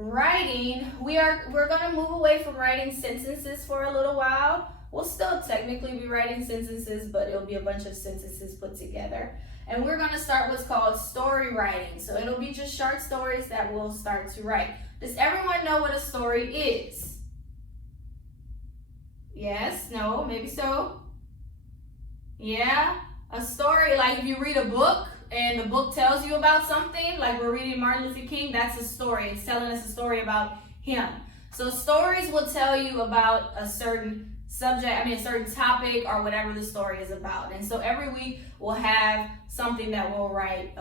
writing, we're going to move away from writing sentences for a little while. We'll still technically be writing sentences, but it'll be a bunch of sentences put together. And we're going to start what's called story writing. So it'll be just short stories that we'll start to write. Does everyone know what a story is? Yes? No? Maybe so? Yeah? A story, like if you read a book and the book tells you about something, like we're reading Martin Luther King, that's a story. It's telling us a story about him. So stories will tell you about a certain subject, a certain topic or whatever the story is about. And so every week we'll have something that we'll write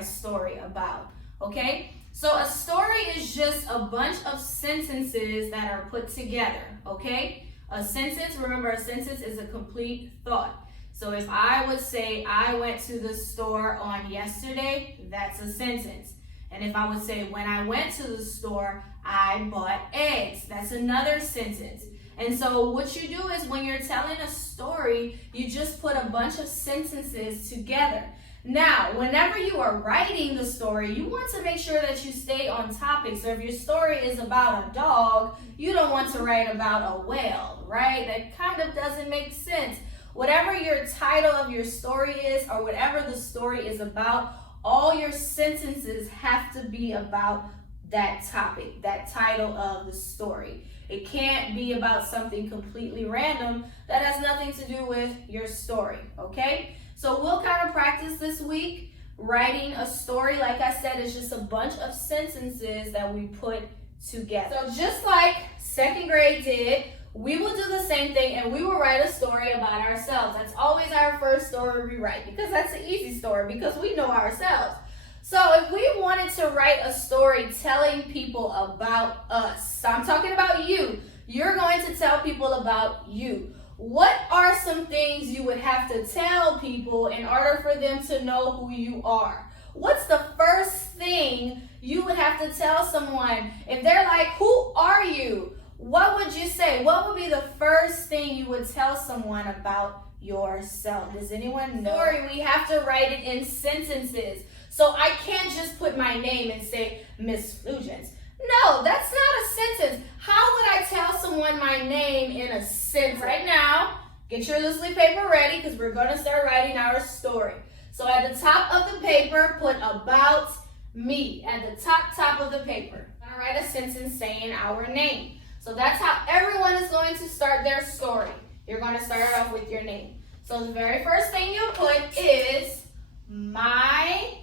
a story about. Okay? So a story is just a bunch of sentences that are put together. Okay? A sentence, remember, a sentence is a complete thought. So if I would say, I went to the store on yesterday, that's a sentence. And if I would say, when I went to the store, I bought eggs, that's another sentence. And so what you do is when you're telling a story, you just put a bunch of sentences together. Now, whenever you are writing the story, you want to make sure that you stay on topic. So if your story is about a dog, you don't want to write about a whale, right? That kind of doesn't make sense. Whatever your title of your story is or whatever the story is about, all your sentences have to be about that topic, that title of the story. It can't be about something completely random that has nothing to do with your story, okay? So we'll kind of practice this week. Writing a story, like I said, is just a bunch of sentences that we put together. So just like second grade did, we will do the same thing and we will write a story about ourselves. That's always our first story we write because that's an easy story because we know ourselves. So if we wanted to write a story telling people about us, so I'm talking about you, you're going to tell people about you. What are some things you would have to tell people in order for them to know who you are? What's the first thing you would have to tell someone if they're like, who are you? What would you say? What would be the first thing you would tell someone about yourself? Does anyone know? We have to write it in sentences. So I can't just put my name and say Miss Flugence. No, that's not a sentence. How would I tell someone my name in a sentence? Right now, get your loose leaf paper ready because we're going to start writing our story. So at the top of the paper, put about me. At the top of the paper. I'm going to write a sentence saying our name. So that's how everyone is going to start their story. You're going to start off with your name. So the very first thing you put is my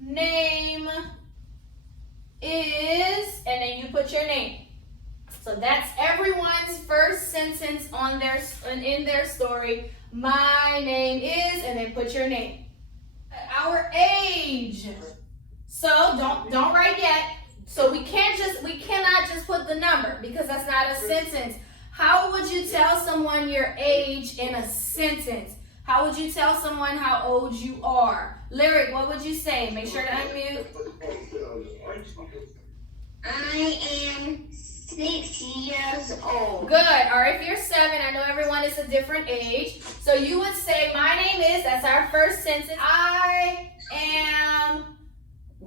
name is, and then you put your name. So that's everyone's first sentence in their story. My name is, and then put your name. Our age. So don't write yet. So we cannot just put the number because that's not a sentence. How would you tell someone your age in a sentence? How would you tell someone how old you are? Lyric, what would you say? Make sure to unmute. I am 6 years old. Good. Or if you're 7, I know everyone is a different age. So you would say, my name is, that's our first sentence. I am,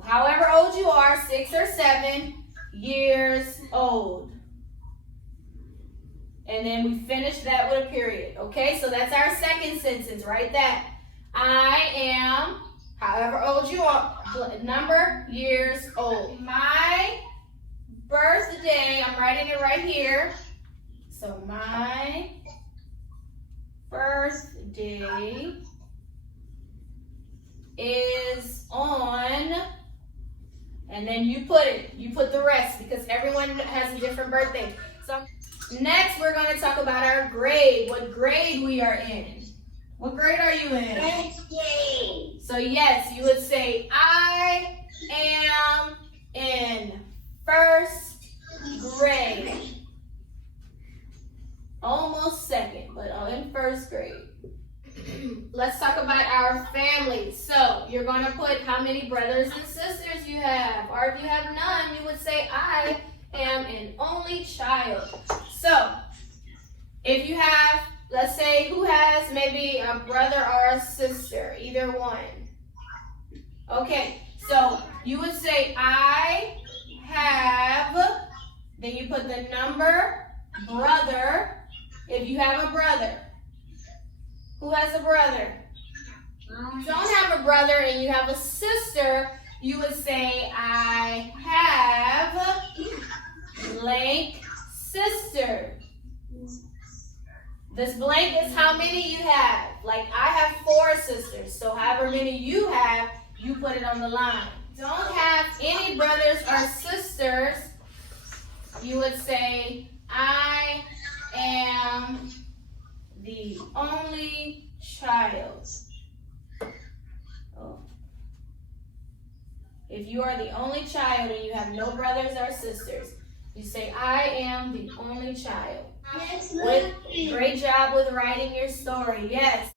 however old you are, 6 or 7 years old. And then we finish that with a period. Okay, so that's our second sentence. Write that. I am, however old you are, number, years old. My birthday, I'm writing it right here. So my birthday is on, and then you put the rest because everyone has a different birthday. So next, we're going to talk about our grade, what grade we are in. What grade are you in? First grade. So yes, you would say, I am in first grade. Almost second, but in first grade. Let's talk about our family. So you're going to put how many brothers and sisters you have. Or if you have none, you would say, I am an only child. So if you have, let's say, who has maybe a brother or a sister, either one. Okay, so you would say, I Then you put the number, brother, if you have a brother. Who has a brother? If you don't have a brother and you have a sister, you would say, I have blank sister. This blank is how many you have. Like I have 4 sisters, so however many you have, you put it on the line. Don't have any brothers or sisters, you would say, I am the only child. Oh. If you are the only child and you have no brothers or sisters, you say, I am the only child. Great job with writing your story. Yes.